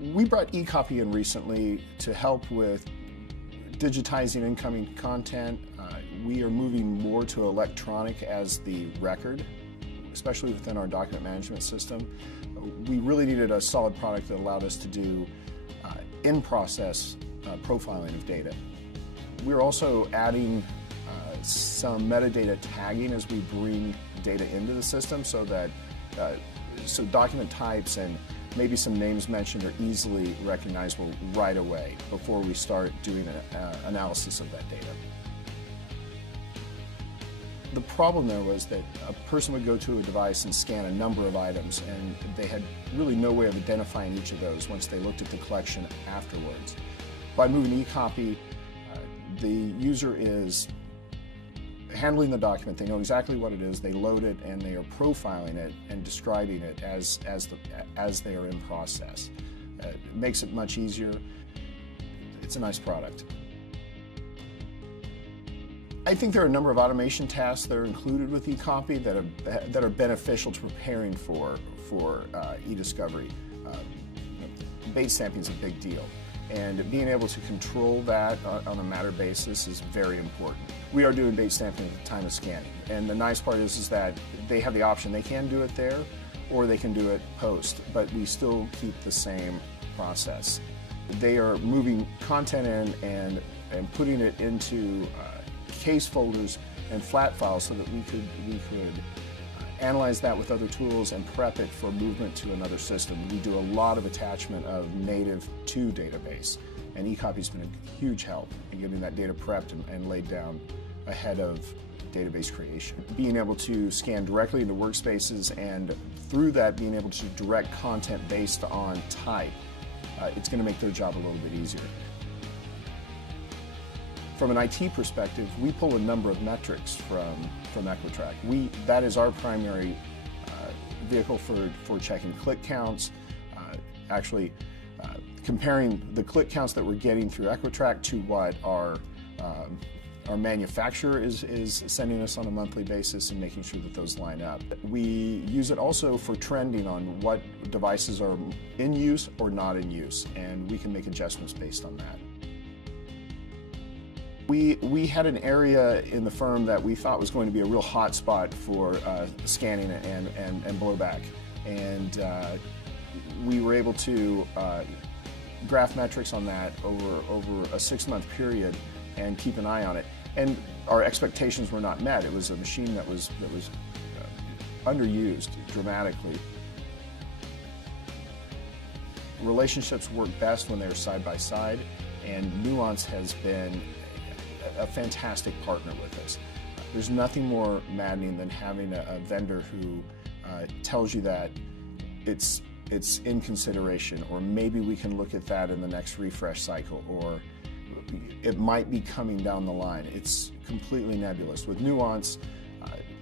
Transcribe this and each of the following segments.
We brought eCopy in recently to help with digitizing incoming content. We are moving more to electronic as the record, especially within our document management system. We really needed a solid product that allowed us to do in-process profiling of data. We're also adding some metadata tagging as we bring data into the system so that so document types and maybe some names mentioned are easily recognizable right away before we start doing an analysis of that data. The problem there was that a person would go to a device and scan a number of items, and they had really no way of identifying each of those once they looked at the collection afterwards. By moving eCopy, the user is handling the document. They know exactly what it is, they load it, and they are profiling it and describing it as they are in process. It makes it much easier. It's a nice product. I think there are a number of automation tasks that are included with eCopy that are beneficial to preparing for e-discovery. Base stamping is a big deal, and being able to control that on a matter basis is very important. We are doing base stamping at the time of scanning, and the nice part is that they have the option. They can do it there, or they can do it post, but we still keep the same process. They are moving content in and putting it into case folders and flat files so that we could analyze that with other tools and prep it for movement to another system. We do a lot of attachment of native to database, and eCopy's been a huge help in getting that data prepped and laid down ahead of database creation. Being able to scan directly into workspaces, and through that being able to direct content based on type, it's going to make their job a little bit easier. From an IT perspective, we pull a number of metrics from Equitrack. That is our primary vehicle for checking click counts, actually comparing the click counts that we're getting through Equitrack to what our manufacturer is sending us on a monthly basis and making sure that those line up. We use it also for trending on what devices are in use or not in use, and we can make adjustments based on that. We had an area in the firm that we thought was going to be a real hot spot for scanning and blowback, and we were able to graph metrics on that over a 6-month period and keep an eye on it. And our expectations were not met. It was a machine that was underused dramatically. Relationships work best when they're side by side, and Nuance has been a fantastic partner with us. There's nothing more maddening than having a vendor who tells you that it's in consideration, or maybe we can look at that in the next refresh cycle, or it might be coming down the line. It's completely nebulous. With Nuance,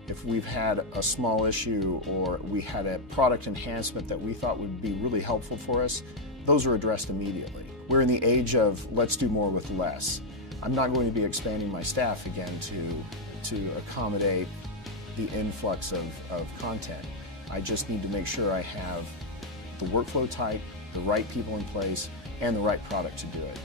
if we've had a small issue or we had a product enhancement that we thought would be really helpful for us, those are addressed immediately. We're in the age of let's do more with less. I'm not going to be expanding my staff again to accommodate the influx of content. I just need to make sure I have the workflow type, the right people in place, and the right product to do it.